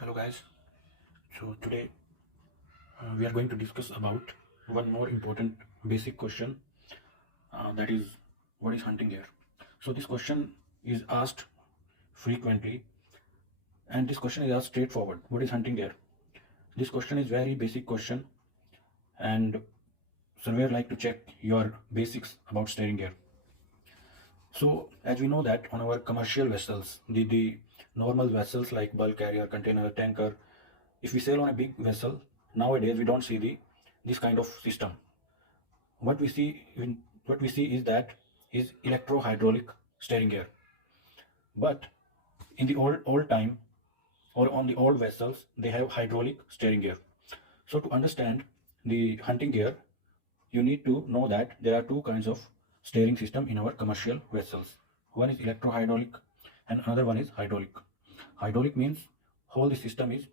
Hello guys. So today we are going to discuss about one more important basic question, that is, what is hunting gear? So this question is asked frequently, and this question is asked straightforward. What is hunting gear? This question is very basic question, and surveyor like to check your basics about steering gear. So as we know that on our commercial vessels, the normal vessels like bulk carrier, container, tanker, if we sail on a big vessel, nowadays we don't see this kind of system. What we see is that is electro hydraulic steering gear. But in the old time, or on the old vessels, they have hydraulic steering gear. So to understand the hunting gear, you need to know that there are two kinds of steering system in our commercial vessels. One is electro hydraulic and another one is hydraulic. Hydraulic means whole the system is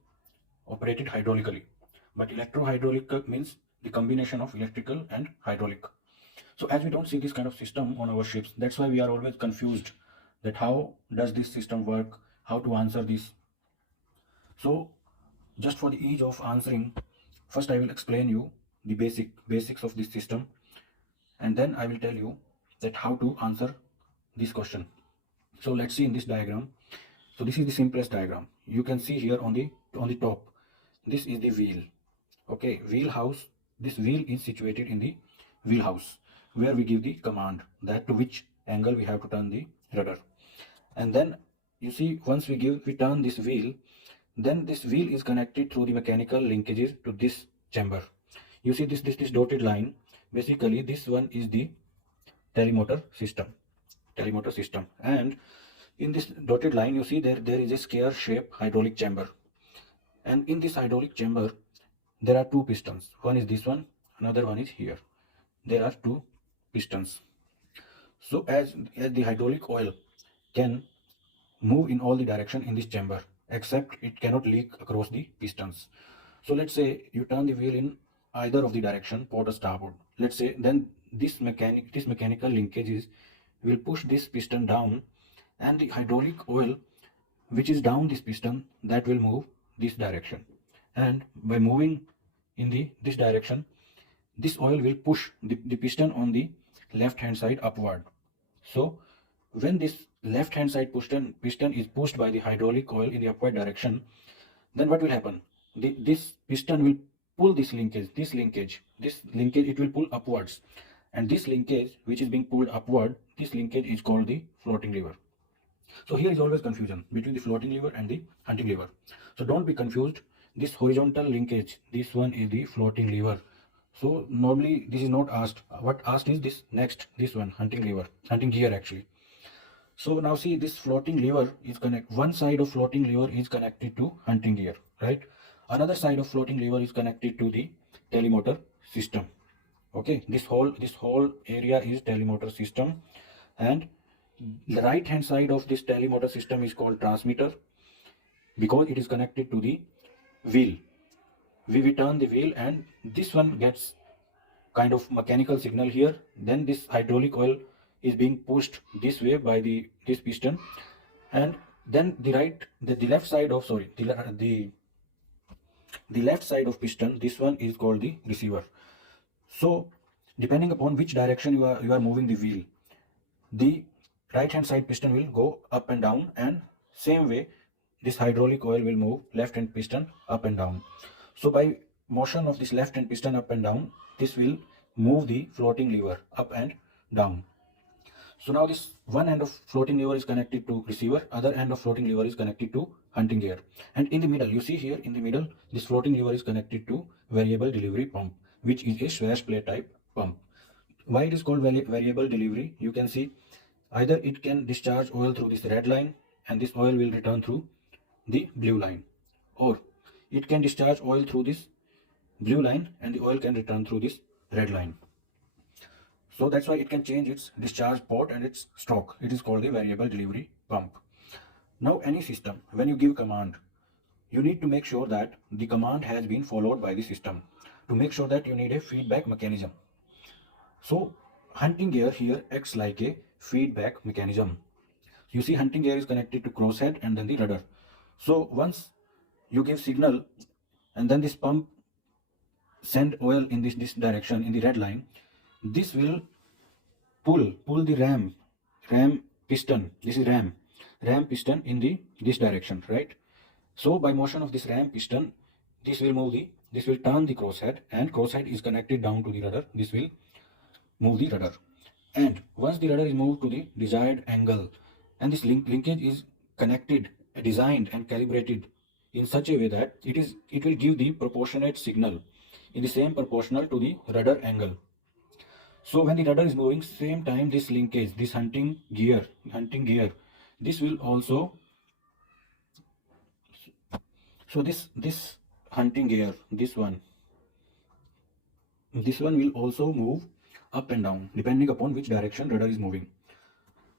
operated hydraulically, but electro hydraulic means the combination of electrical and hydraulic. So as we don't see this kind of system on our ships, that's why we are always confused that how does this system work, how to answer this. So just for the ease of answering, first I will explain you the basics of this system, and then I will tell you that how to answer this question. So let's see in this diagram. So this is the simplest diagram. You can see here on the top, this is the wheel. Okay, wheelhouse. This wheel is situated in the wheelhouse, where we give the command that to which angle we have to turn the rudder. And then you see, once we turn this wheel, then this wheel is connected through the mechanical linkages to this chamber. You see this dotted line. Basically, this one is the telemotor system. And in this dotted line, you see there is a square shape hydraulic chamber. And in this hydraulic chamber, there are two pistons. One is this one, another one is here. There are two pistons. So as the hydraulic oil can move in all the direction in this chamber, except it cannot leak across the pistons. So let's say you turn the wheel in either of the direction, port or starboard. Let's say then this mechanical linkages will push this piston down, and the hydraulic oil which is down this piston, that will move this direction. And by moving in this direction, this oil will push the piston on the left hand side upward. So when this left hand side piston is pushed by the hydraulic oil in the upward direction, then what will happen? This piston will pull this linkage, it will pull upwards. And this linkage which is being pulled upward, this linkage is called the floating lever. So here is always confusion between the floating lever and the hunting lever. So don't be confused. This horizontal linkage, this one is the floating lever. So normally this is not asked. What asked is this one, hunting gear actually. So now see, this floating lever is one side of floating lever is connected to hunting gear, right? Another side of floating lever is connected to the telemotor system. Okay, this whole area is telemotor system, and the right hand side of this telemotor system is called transmitter, because it is connected to the wheel. We turn the wheel, and this one gets kind of mechanical signal here. Then this hydraulic oil is being pushed this way by this piston, and then the left side of the left side of piston, this one is called the receiver. So depending upon which direction you are moving the wheel, the right hand side piston will go up and down, and same way this hydraulic oil will move left hand piston up and down. So by motion of this left hand piston up and down, this will move the floating lever up and down. So now this one end of floating lever is connected to receiver, other end of floating lever is connected to hunting gear. And in the middle, you see here in the middle, this floating lever is connected to variable delivery pump, which is a swash plate type pump. Why it is called variable delivery? You can see either it can discharge oil through this red line, and this oil will return through the blue line, or it can discharge oil through this blue line and the oil can return through this red line. So that's why it can change its discharge port and its stroke. It is called the variable delivery pump. Now any system, when you give command, you need to make sure that the command has been followed by the system. To make sure that, you need a feedback mechanism. So hunting gear here acts like a feedback mechanism. You see, hunting gear is connected to crosshead and then the rudder. So once you give signal, and then this pump send oil in this direction, in the red line. This will pull the ram piston. This is ram piston in this direction, right? So by motion of this ram piston, this will turn the crosshead, and crosshead is connected down to the rudder. This will move the rudder, and once the rudder is moved to the desired angle, and this linkage is connected, designed and calibrated in such a way that it will give the proportionate signal in the same proportional to the rudder angle. So when the rudder is moving, same time this linkage, this hunting gear, this will also, so this hunting gear, this one will also move up and down depending upon which direction rudder is moving.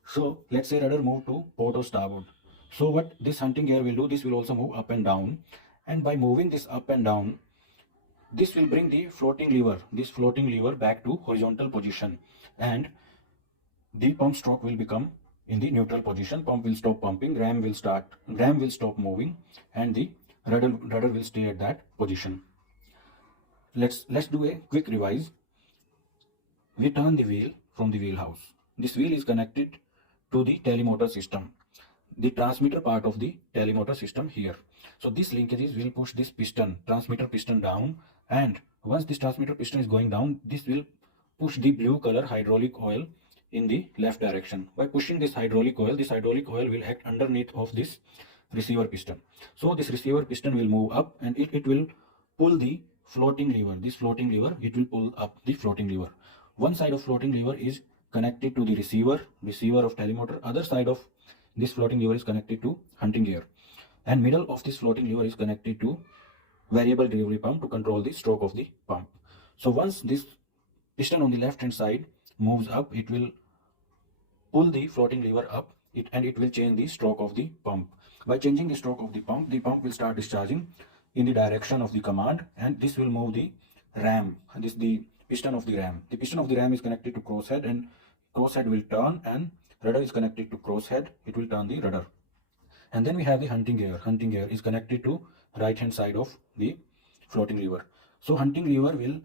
So let's say rudder move to port or starboard. So what this hunting gear will do, this will also move up and down, and by moving this up and down, this will bring the floating lever back to horizontal position, and the pump stroke will become in the neutral position. Pump will stop pumping, ram will stop moving, and the rudder will stay at that position. Let's do a quick revise. We turn the wheel from the wheelhouse. This wheel is connected to the telemotor system, the transmitter part of the telemotor system here. So this linkages will push this transmitter piston down, and once this transmitter piston is going down, this will push the blue color hydraulic oil in the left direction. By pushing this hydraulic oil will act underneath of this receiver piston. So this receiver piston will move up, and it will pull the floating lever. This floating lever, it will pull up the floating lever. One side of floating lever is connected to the receiver of telemotor. Other side of this floating lever is connected to hunting gear, and middle of this floating lever is connected to variable delivery pump to control the stroke of the pump. So once this piston on the left hand side moves up, it will pull the floating lever up, and it will change the stroke of the pump. By changing the stroke of the pump will start discharging in the direction of the command, and this will move the ram. And this is the piston of the ram. The piston of the ram is connected to crosshead, and crosshead will turn, and rudder is connected to crosshead. It will turn the rudder. And then we have the hunting gear. Hunting gear is connected to right hand side of the floating lever. So hunting lever will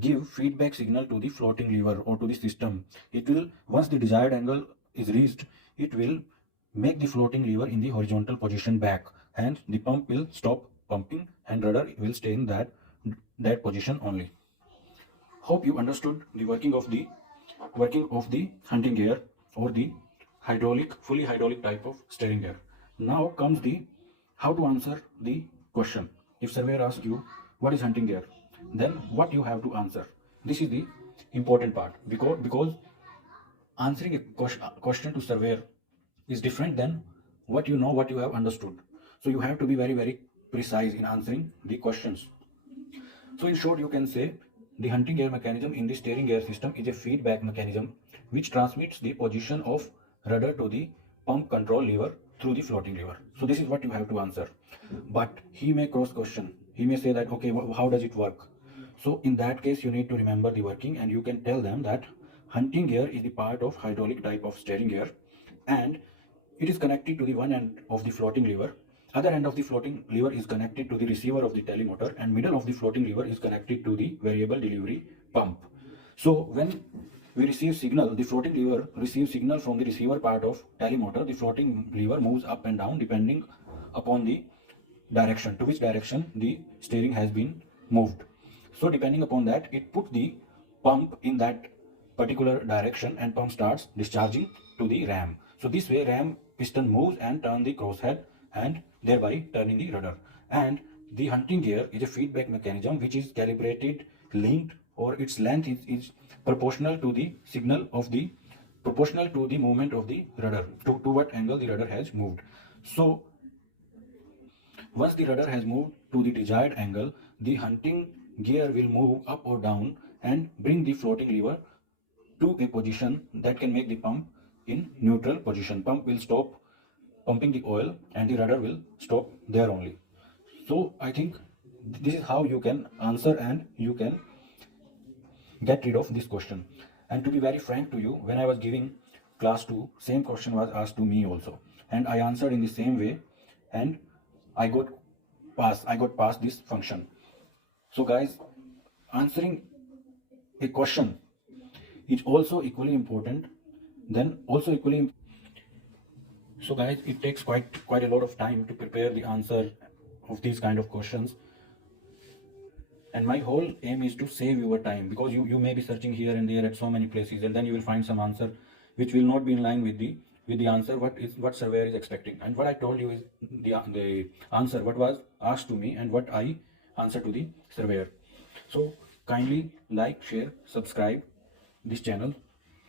give feedback signal to the floating lever or to the system. It will, once the desired angle is reached, it will make the floating lever in the horizontal position back, and the pump will stop pumping, and rudder will stay in that position only. Hope you understood the working of the hunting gear or the fully hydraulic type of steering gear. Now comes the how to answer the question. If surveyor asks you what is hunting gear, then what you have to answer. This is the important part, because answering a question to surveyor is different than what you know, what you have understood. So you have to be very, very precise in answering the questions. So in short, you can say the hunting gear mechanism in the steering gear system is a feedback mechanism which transmits the position of rudder to the pump control lever through the floating lever. So this is what you have to answer. But he may cross question. He may say that, okay, how does it work? So in that case, you need to remember the working, and you can tell them that hunting gear is the part of hydraulic type of steering gear, and it is connected to the one end of the floating lever. Other end of the floating lever is connected to the receiver of the telemotor, and middle of the floating lever is connected to the variable delivery pump. So when we receive signal, the floating lever receives signal from the receiver part of telemotor. The floating lever moves up and down depending upon the direction, to which direction the steering has been moved. So depending upon that, it put the pump in that particular direction, and pump starts discharging to the ram. So this way ram piston moves and turn the crosshead, and thereby turning the rudder. And the hunting gear is a feedback mechanism which is calibrated, linked, or its length is proportional to the signal of the proportional to the movement of the rudder, to what angle the rudder has moved. So once the rudder has moved to the desired angle, the hunting gear will move up or down and bring the floating lever to a position that can make the pump in neutral position. Pump will stop pumping the oil, and the rudder will stop there only. So I think this is how you can answer, and you can get rid of this question. And to be very frank to you, when I was giving class 2, same question was asked to me also, and I answered in the same way, and I got I got past this function. So guys, answering a question is also equally important, so guys, it takes quite a lot of time to prepare the answer of these kind of questions. And my whole aim is to save your time, because you may be searching here and there at so many places, and then you will find some answer which will not be in line with the answer what surveyor is expecting. And what I told you is the answer what was asked to me and what I answer to the surveyor. So kindly like, share, subscribe this channel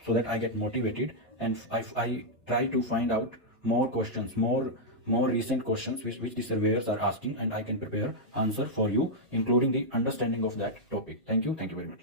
so that I get motivated, and I try to find out more questions, more recent questions which the surveyors are asking, and I can prepare answer for you, including the understanding of that topic. Thank you very much.